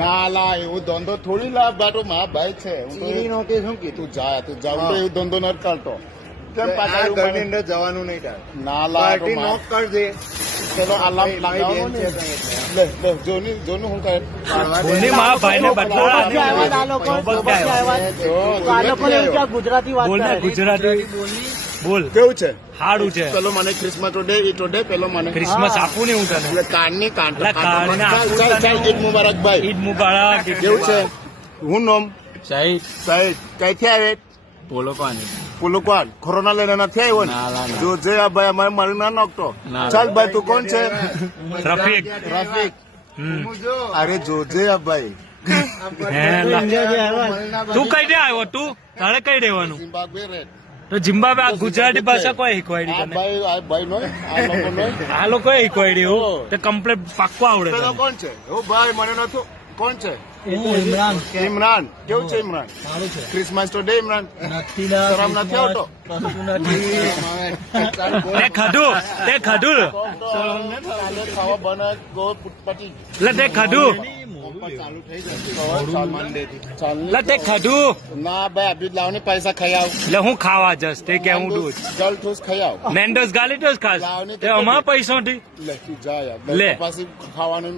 ના લા એવું ધંધો થોડી લાભ બાટો મારા ભાઈ છે શું કીધું તું જા એવું ધંધો નથી કરતો કેમ પાછા ઘરની અંદર જવાનું નહીં તાર ના લા પાર્ટી નોક કર દે ચલો આલામ લાગવાનું લે જોનું શું કહે મારા ભાઈને ગુજરાતી વાત ગુજરાતી બોલ કેવું છે સારું છે. પેલો મને ક્રિસમસ ટુડે પેલો મને ક્રિસમસ આપું ને હું તને એટલે કારની કાંઠ કારને આપું તને. ઈદ મુબારક ભાઈ ઈદ મુબારક. કેવું છે હું નોમ સાહેબ સાહેબ કઈથી આવે બોલો કોની પુલુકવાન કોરોના લઈને નથી આવ્યો ને જો જે આ ભાઈ અમારે મારી ના નાખતો ચાલ ભાઈ તું કોણ છે રફીક. રફીક અરે જોજે આ ભાઈ તું કઈ દે આવ્યો તું તારે કઈ રહેવાનું ઝિમ્બાબ્વે રેડ તો જિમ્બાબ્વે આ ગુજરાતી ભાષા કોઈ શીખવાડી આ તને ભાઈ નો આ લોકો નો આ લોકો શીખવાડી એવું તે કમ્પ્લીટ પાક્કો આવડે પેલો તને. કોણ છે ઓ ભાઈ મને નતું કોણ છે ઇમરાન ઇમરાન કેવું છે ઇમરાન ક્રિસમસ ટુડે ઇમરાન શરમ નથી આવતો તે ખાધું ખાવા બને ગો પટી એટલે તે ખાધું ચાલુ થઈ જશે એટલે તે ખાધું ના ભાઈ અભી લાવને પૈસા ખાઈ આવ એટલે હું ખાવા જશ તે કે હું દૂધ જલ ઠૂસ ખાઈ આવ નેન્ડસ ગાલી તો ખાસ તે અમારા પૈસા થી લે તું જા યાર લે. પછી ખાવાનું